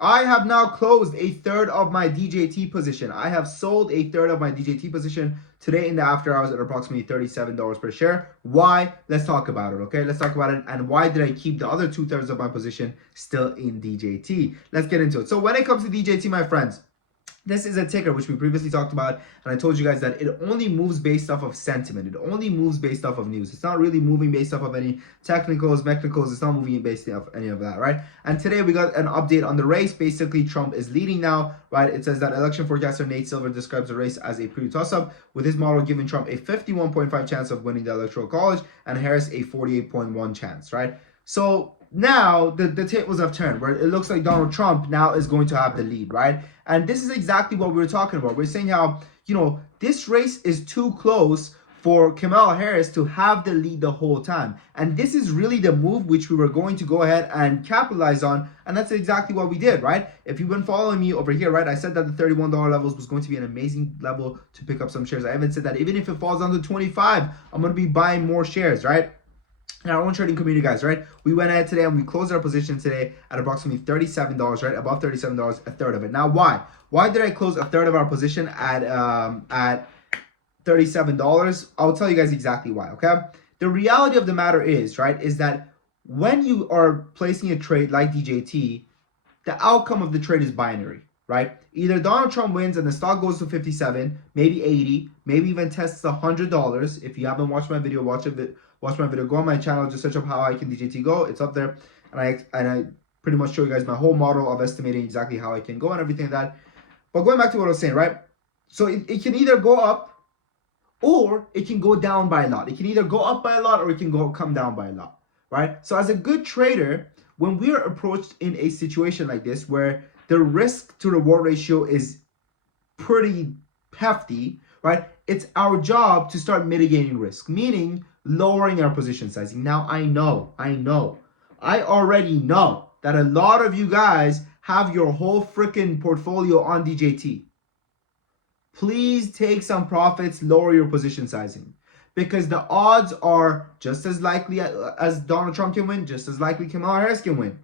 I have now closed a third of my DJT position. I have sold a third of my DJT position today in the after hours at approximately $37 per share. Why? Let's talk about it, okay? Let's talk about it. And why did I keep the other 2/3 of my position still in DJT? Let's get into it. So when it comes to DJT, my friends, this is a ticker which we previously talked about, and I told you guys that it only moves based off of sentiment. It only moves based off of news. It's not really moving based off of any technicals, mechanicals. It's not moving based off any of that, right? And today we got an update on the race. Basically, Trump is leading now, right? It says that election forecaster Nate Silver describes the race as a pre-toss-up, with his model giving Trump a 51.5 chance of winning the Electoral College and Harris a 48.1 chance, right? So now the tables have turned, where it looks like Donald Trump now is going to have the lead, right? And this is exactly what we were talking about. We're saying how, this race is too close for Kamala Harris to have the lead the whole time. And this is really the move which we were going to go ahead and capitalize on. And that's exactly what we did, right? If you've been following me over here, right, I said that the $31 levels was going to be an amazing level to pick up some shares. I even said that even if it falls down to 25, I'm going to be buying more shares, right? In our own trading community, guys, right? We went ahead today and we closed our position today at approximately $37, right? Above $37, a third of it. Now, why? Why did I close a third of our position at $37? I'll tell you guys exactly why, okay? The reality of the matter is, right, is that when you are placing a trade like DJT, the outcome of the trade is binary, right? Either Donald Trump wins and the stock goes to 57, maybe 80, maybe even tests $100. If you haven't watched my video, watch my video. Go on my channel, just search up how I can DJT go. It's up there, and I pretty much show you guys my whole model of estimating exactly how I can go and everything like that. But going back to what I was saying, right? So it can either go up or it can go down by a lot. It can either go up by a lot or it can come down by a lot, right? So as a good trader, when we are approached in a situation like this where the risk to reward ratio is pretty hefty, right? It's our job to start mitigating risk, meaning lowering our position sizing. Now, I already know that a lot of you guys have your whole freaking portfolio on DJT. Please take some profits, lower your position sizing, because the odds are just as likely as Donald Trump can win, just as likely Kamala Harris can win.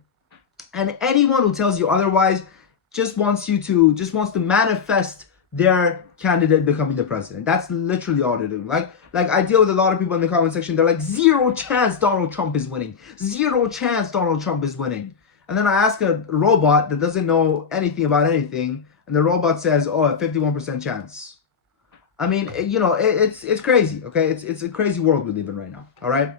And anyone who tells you otherwise just wants to manifest their candidate becoming the president. That's literally all they're doing. Like I deal with a lot of people in the comment section. They're like, 0 chance Donald Trump is winning. 0 chance Donald Trump is winning. And then I ask a robot that doesn't know anything about anything, and the robot says, oh, a 51% chance. I mean, it's crazy, okay? It's a crazy world we live in right now, all right?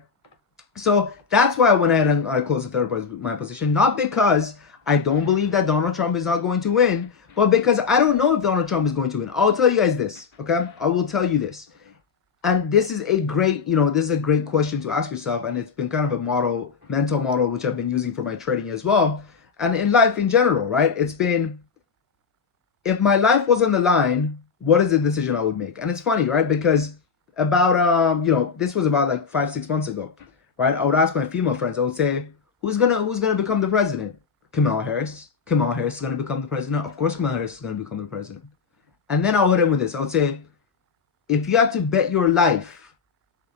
So that's why I went ahead and I closed the third part of my position, not because I don't believe that Donald Trump is not going to win, but because I don't know if Donald Trump is going to win. I'll tell you guys this, okay? I will tell you this. And this is a great, this is a great question to ask yourself, and it's been kind of a mental model, which I've been using for my trading as well, and in life in general, right? It's been, if my life was on the line, what is the decision I would make? And it's funny, right? Because about, this was about like 5-6 months ago, right? I would ask my female friends, I would say, who's gonna become the president? Kamala Harris. Kamala Harris is gonna become the president. Of course, Kamala Harris is gonna become the president. And then I'll hit him with this. I would say, if you had to bet your life,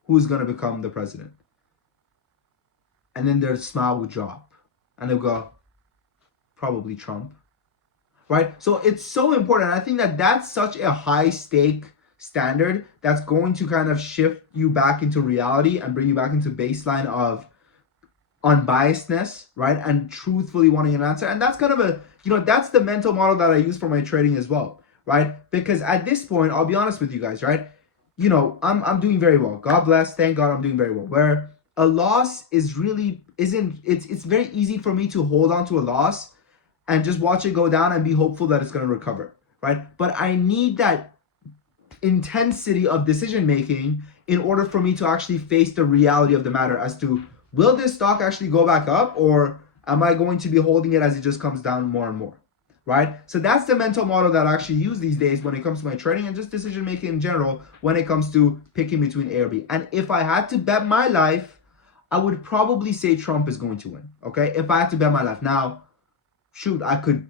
who's gonna become the president? And then their smile would drop, and they'll go, probably Trump, right? So it's so important. I think that that's such a high stake standard that's going to kind of shift you back into reality and bring you back into baseline of unbiasedness, right? And truthfully wanting an answer. And that's kind of that's the mental model that I use for my trading as well, right? Because at this point, I'll be honest with you guys, right? I'm doing very well. God bless. Thank God I'm doing very well. Where a loss it's very easy for me to hold on to a loss and just watch it go down and be hopeful that it's going to recover, right? But I need that intensity of decision making in order for me to actually face the reality of the matter as to, will this stock actually go back up, or am I going to be holding it as it just comes down more and more, right? So that's the mental model that I actually use these days when it comes to my trading and just decision making in general when it comes to picking between A or B. And if I had to bet my life, I would probably say Trump is going to win, okay? If I had to bet my life. Now, shoot, I could,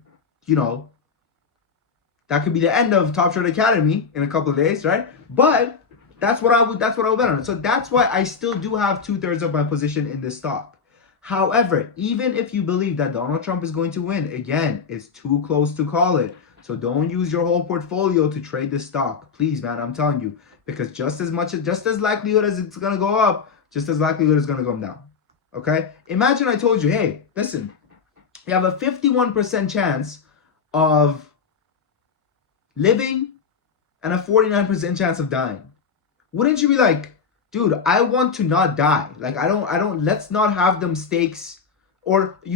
that could be the end of Top Trade Academy in a couple of days, right? But that's what I would bet on. So that's why I still do have 2/3 of my position in this stock. However, even if you believe that Donald Trump is going to win, again, it's too close to call it. So don't use your whole portfolio to trade this stock. Please, man, I'm telling you. Because just as likelihood as it's going to go up, just as likelihood it's going to go down. Okay? Imagine I told you, hey, listen, you have a 51% chance of living and a 49% chance of dying. Wouldn't you be like, dude, I want to not die. Like, let's not have them stakes. Or this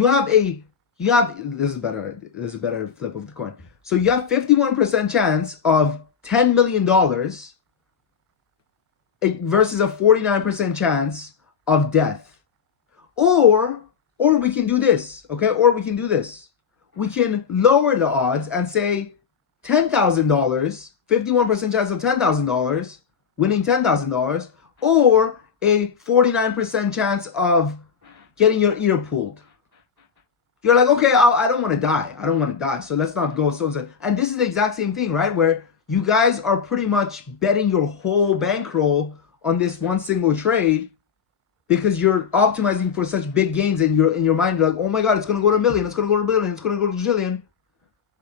is better. This is a better flip of the coin. So you have 51% chance of $10 million versus a 49% chance of death. Or we can do this, okay? Or we can do this. We can lower the odds and say $10,000, 51% chance of $10,000, winning $10,000, or a 49% chance of getting your ear pulled. You're like, okay, I don't want to die. I don't want to die. So let's not go so. And this is the exact same thing, right? Where you guys are pretty much betting your whole bankroll on this one single trade because you're optimizing for such big gains, and you're in your mind, you're like, oh my God, it's going to go to $1 million. It's going to go to $1 billion. It's going to go to $1 trillion.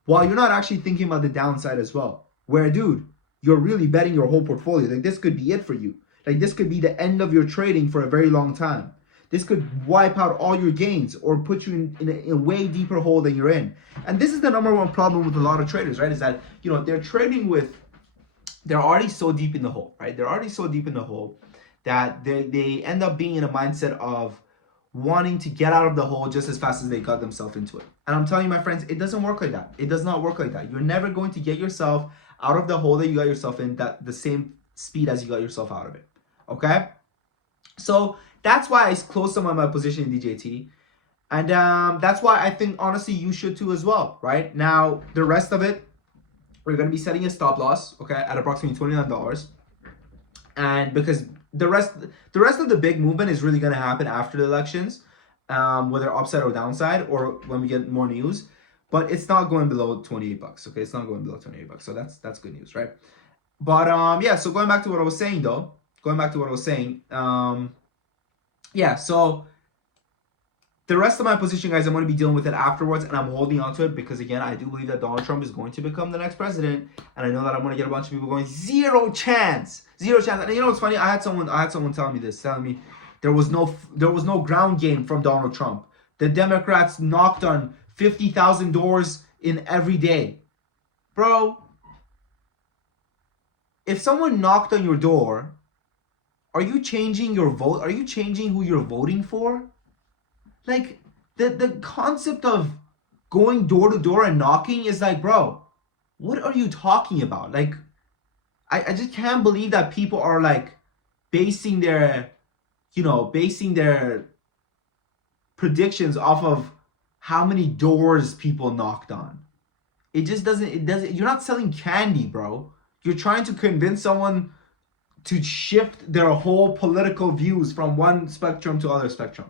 While you're not actually thinking about the downside as well. Where, dude, you're really betting your whole portfolio. Like, this could be it for you. Like, this could be the end of your trading for a very long time. This could wipe out all your gains or put you in a way deeper hole than you're in. And this is the number one problem with a lot of traders, right? Is that, they're trading they're already so deep in the hole, right? They're already so deep in the hole that they end up being in a mindset of wanting to get out of the hole just as fast as they got themselves into it. And I'm telling you, my friends, it doesn't work like that. It does not work like that. You're never going to get yourself out of the hole that you got yourself in the same speed as you got yourself out of it. Okay? So that's why I closed some of my position in DJT. And that's why I think, honestly, you should too as well, right? Now, the rest of it, we're going to be setting a stop loss, okay, at approximately $29. And because the rest of the big movement is really going to happen after the elections, whether upside or downside, or when we get more news. But it's not going below $28, okay? It's not going below $28. So that's good news, right? But yeah, so going back to what I was saying though, yeah, so the rest of my position, guys, I'm going to be dealing with it afterwards, and I'm holding on to it because, again, I do believe that Donald Trump is going to become the next president, and I know that I'm going to get a bunch of people going, zero chance. And you know what's funny? I had someone telling me there was no ground game from Donald Trump. The Democrats knocked on 50,000 doors in every day. Bro, if someone knocked on your door, are you changing your vote? Are you changing who you're voting for? Like, the concept of going door to door and knocking is like, bro, what are you talking about? Like, I just can't believe that people are like basing their predictions off of how many doors people knocked on. It doesn't, you're not selling candy, bro. You're trying to convince someone to shift their whole political views from one spectrum to other spectrum.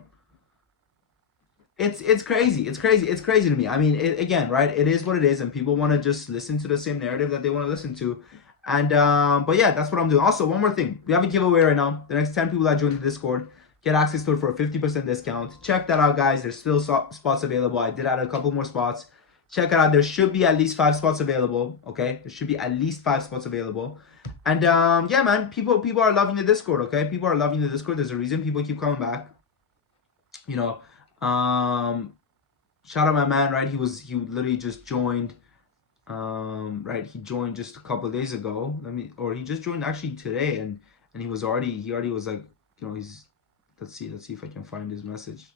It's crazy. It's crazy to me. I mean, again, right? It is what it is, and people want to just listen to the same narrative that they want to listen to. And but yeah, that's what I'm doing. Also, one more thing. We have a giveaway right now. The next 10 people that join the Discord get access to it for a 50% discount. Check that out, guys. There's still spots available. I did add a couple more spots. Check it out. There should be at least 5 spots available. Okay? There should be at least 5 spots available. And yeah, man, people are loving the Discord, okay? People are loving the Discord. There's a reason people keep coming back. Shout out my man, right? He literally just joined. Right, he joined just a couple of days ago. He just joined actually today, and he already was like, he's, let's see if I can find his message.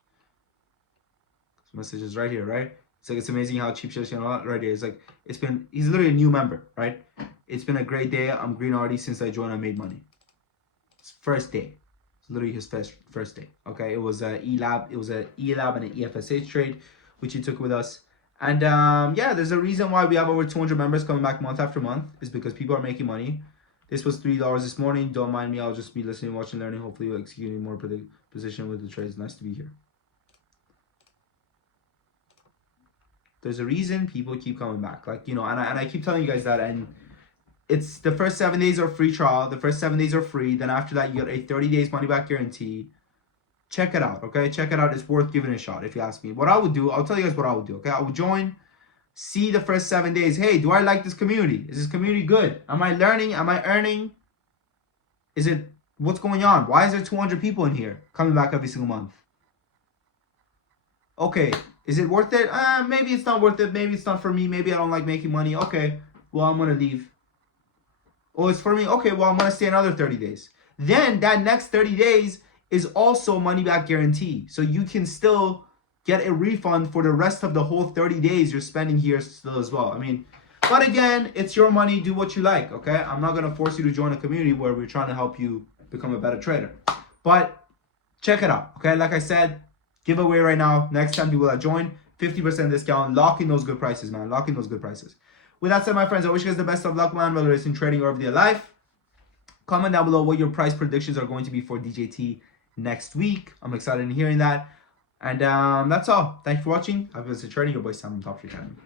His message is right here, right? It's like, it's amazing how cheap shit, right here. It's like, he's literally a new member, right? It's been a great day. I'm green already since I joined. I made money. It's first day. It's literally his first day. Okay, it was a E-Lab. It was a E-Lab and an EFSH trade, which he took with us. And yeah, there's a reason why we have over 200 members coming back month after month. Is because people are making money. This was $3 this morning. Don't mind me. I'll just be listening, watching, learning. Hopefully, we'll execute more position with the trades. Nice to be here. There's a reason people keep coming back. Like, and I keep telling you guys that. And it's the first 7 days are free trial. The first 7 days are free. Then after that, you get a 30 days money back guarantee. check it out, okay? Check it out. It's worth giving it a shot, if you ask me. What I would do, I'll tell you guys what I would do, okay? I would join, see the first 7 days. Hey, do I like this community? Is this community good? Am I learning? Am I earning? Is it, what's going on? Why is there 200 people in here coming back every single month? Okay, is it worth it? Maybe it's not worth it. Maybe it's not for me. Maybe I don't like making money. Okay, well, I'm going to leave. Oh, it's for me. Okay, well, I'm going to stay another 30 days. Then that next 30 days is also money back guarantee. So you can still get a refund for the rest of the whole 30 days you're spending here still as well. I mean, but again, it's your money. Do what you like, okay? I'm not going to force you to join a community where we're trying to help you become a better trader. But check it out, okay? Like I said, giveaway right now. Next time people that join, 50% discount. Lock in those good prices, man. Lock in those good prices. With that said, my friends, I wish you guys the best of luck, man, whether it's in trading or everyday life. Comment down below what your price predictions are going to be for DJT next week. I'm excited in hearing that. And that's all. Thanks for watching. I've been trading. Your boy Sam from Top Trade Academy.